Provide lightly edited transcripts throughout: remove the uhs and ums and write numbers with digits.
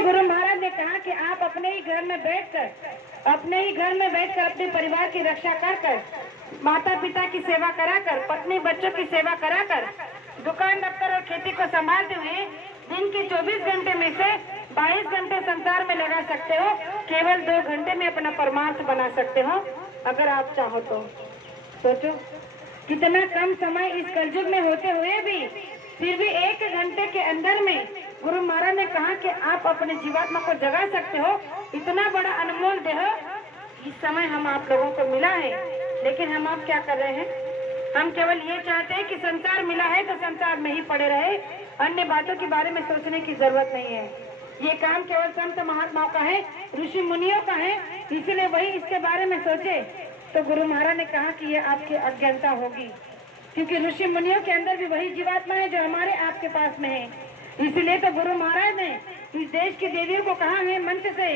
गुरु महाराज ने कहा कि आप अपने ही घर में बैठकर अपने परिवार की रक्षा कर माता पिता की सेवा कराकर, पत्नी बच्चों की सेवा कराकर, दुकान दफ्तर और खेती को संभालते हुए दिन के 24 घंटे में से 22 घंटे संसार में लगा सकते हो, केवल 2 घंटे में अपना परमार्थ बना सकते हो अगर आप चाहो तो। सोचो कितना कम समय इस कलयुग में होते हुए भी फिर भी 1 घंटे के अंदर में गुरु महाराज ने कहा कि आप अपने जीवात्मा को जगा सकते हो। इतना बड़ा अनमोल देह इस समय हम आप लोगों को मिला है, लेकिन हम आप क्या कर रहे हैं? हम केवल ये चाहते हैं कि संसार मिला है तो संसार में ही पड़े रहे, अन्य बातों के बारे में सोचने की जरूरत नहीं है। ये काम केवल संत महात्माओं का है, ऋषि मुनियों का है, इसलिए वही इसके बारे में सोचे। तो गुरु महाराज ने कहा कि ये आपकी अज्ञानता होगी, क्योंकि ऋषि मुनियों के अंदर भी वही जीवात्मा है जो हमारे आपके पास में है। इसलिए तो गुरु महाराज ने इस देश की देवियों को कहा है मंच से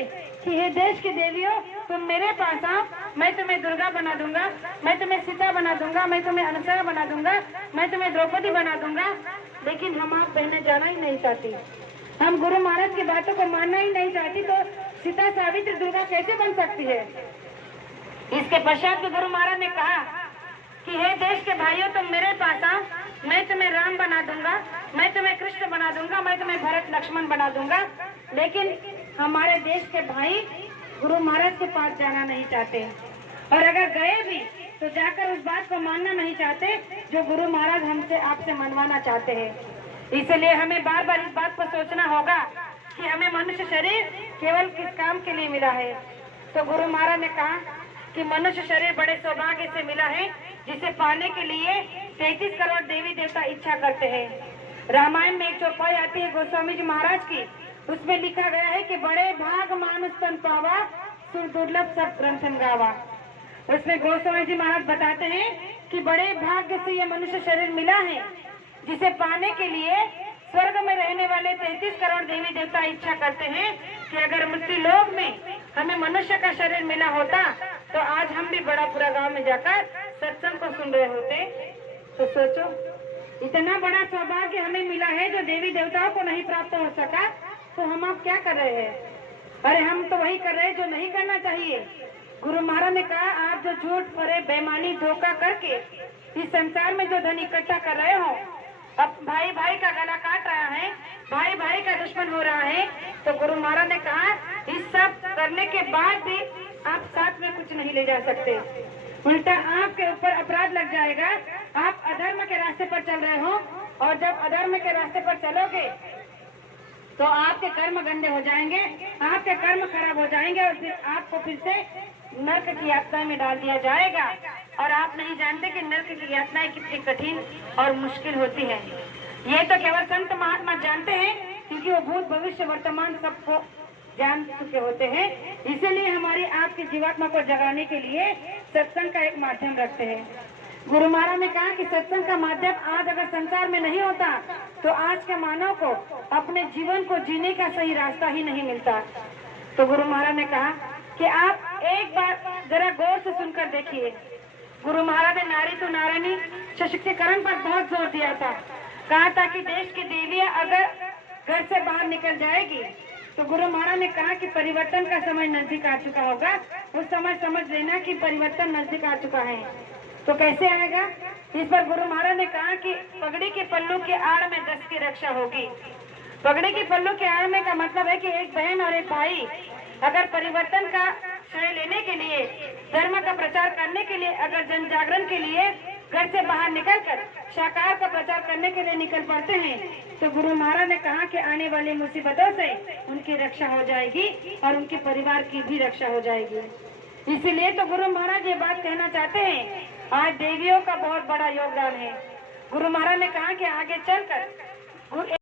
कि हे देश की देवियों, तुम मेरे पास आओ, मैं तुम्हें दुर्गा बना दूंगा, मैं तुम्हें सीता बना दूंगा, मैं तुम्हें अनुसया बना दूंगा, मैं तुम्हें द्रौपदी बना दूंगा। लेकिन हम आप बहनें जाना ही नहीं चाहती, हम गुरु महाराज की बातों को मानना ही नहीं चाहती, तो सीता सावित्री दुर्गा कैसे बन सकती है? इसके पश्चात गुरु महाराज ने कहा कि हे देश के भाइयों, तुम मेरे पास आओ, मैं तुम्हें राम बना दूंगा, मैं तुम्हें कृष्ण बना दूंगा, मैं तुम्हें भरत लक्ष्मण बना दूंगा। लेकिन हमारे देश के भाई गुरु महाराज के पास जाना नहीं चाहते, और अगर गए भी तो जाकर उस बात को मानना नहीं चाहते जो गुरु महाराज हमसे आपसे मनवाना चाहते हैं। इसलिए हमें बार बार इस बात को सोचना होगा कि हमें मनुष्य शरीर केवल किस काम के लिए मिला है। तो गुरु महाराज ने कहा कि मनुष्य शरीर बड़े सौभाग्य से मिला है, जिसे पाने के लिए 33 करोड़ देवी देवता इच्छा करते हैं। रामायण में एक चौपाई आती है गोस्वामी जी महाराज की, उसमें लिखा गया है कि बड़े भाग मानुष तन पावा, सुर दुर्लभ सब ग्रंथन गावा। उसमें गोस्वामी जी महाराज बताते हैं कि बड़े भाग्य से ये मनुष्य शरीर मिला है, जिसे पाने के लिए स्वर्ग में रहने वाले 33 करोड़ देवी देवता इच्छा करते हैं कि अगर मृत्यु लोक में हमें मनुष्य का शरीर मिला होता तो आज हम भी बड़ा पूरा गांव में जाकर सत्संग को सुन रहे होते। तो सोचो इतना बड़ा सौभाग्य हमें मिला है जो देवी देवताओं को नहीं प्राप्त हो सका, तो हम अब क्या कर रहे हैं? अरे हम तो वही कर रहे हैं जो नहीं करना चाहिए। गुरु महाराज ने कहा आप जो झूठ फरे बेईमानी धोखा करके इस संसार में जो धन इकट्ठा कर रहे हो, अब भाई भाई का गला काट रहा है, भाई भाई का दुश्मन हो रहा है, तो गुरु महाराज ने कहा इस सब करने के बाद भी आप साथ में कुछ नहीं ले जा सकते, उल्टा आपके ऊपर अपराध लग जाएगा। आप अधर्म के रास्ते पर चल रहे हो, और जब अधर्म के रास्ते पर चलोगे तो आपके कर्म गंदे हो जाएंगे, आपके कर्म खराब हो जाएंगे, और फिर आपको फिर से नर्क की यातना में डाल दिया जाएगा। और आप नहीं जानते कि नर्क की यातनाएं कितनी कठिन और मुश्किल होती है। ये तो केवल संत महात्मा जानते हैं, क्योंकि वो भूत भविष्य वर्तमान सबको जान चुके होते हैं। इसीलिए हमारी आपकी जीवात्मा को जगाने के लिए सत्संग का एक माध्यम रखते हैं। गुरु महाराज ने कहा कि सत्संग का माध्यम आज अगर संसार में नहीं होता तो आज के मानव को अपने जीवन को जीने का सही रास्ता ही नहीं मिलता। तो गुरु महाराज ने कहा कि आप एक बार जरा गौर से सुनकर देखिए। गुरु महाराज ने नारी तो नारायणी सशक्तिकरण पर बहुत जोर दिया था। कहा था कि देश की देवियां अगर घर से बाहर निकल जाएगी तो गुरु महाराज ने कहा कि परिवर्तन का समय नजदीक आ चुका होगा। उस समय समझ लेना कि परिवर्तन नजदीक आ चुका है। तो कैसे आएगा? इस पर गुरु महाराज ने कहा कि पगड़ी के पल्लू के आड़ में 10 की रक्षा होगी। पगड़ी के पल्लू के आड़ में का मतलब है कि एक बहन और एक भाई अगर परिवर्तन का श्रेय लेने के लिए, धर्म का प्रचार करने के लिए, अगर जन जागरण के लिए घर से बाहर निकलकर शाकाहार का प्रचार करने के लिए निकल पड़ते हैं, तो गुरु महाराज ने कहा कि आने वाली मुसीबतों से उनकी रक्षा हो जाएगी और उनके परिवार की भी रक्षा हो जाएगी। इसीलिए तो गुरु महाराज ये बात कहना चाहते हैं, आज देवियों का बहुत बड़ा योगदान है। गुरु महाराज ने कहा कि आगे चलकर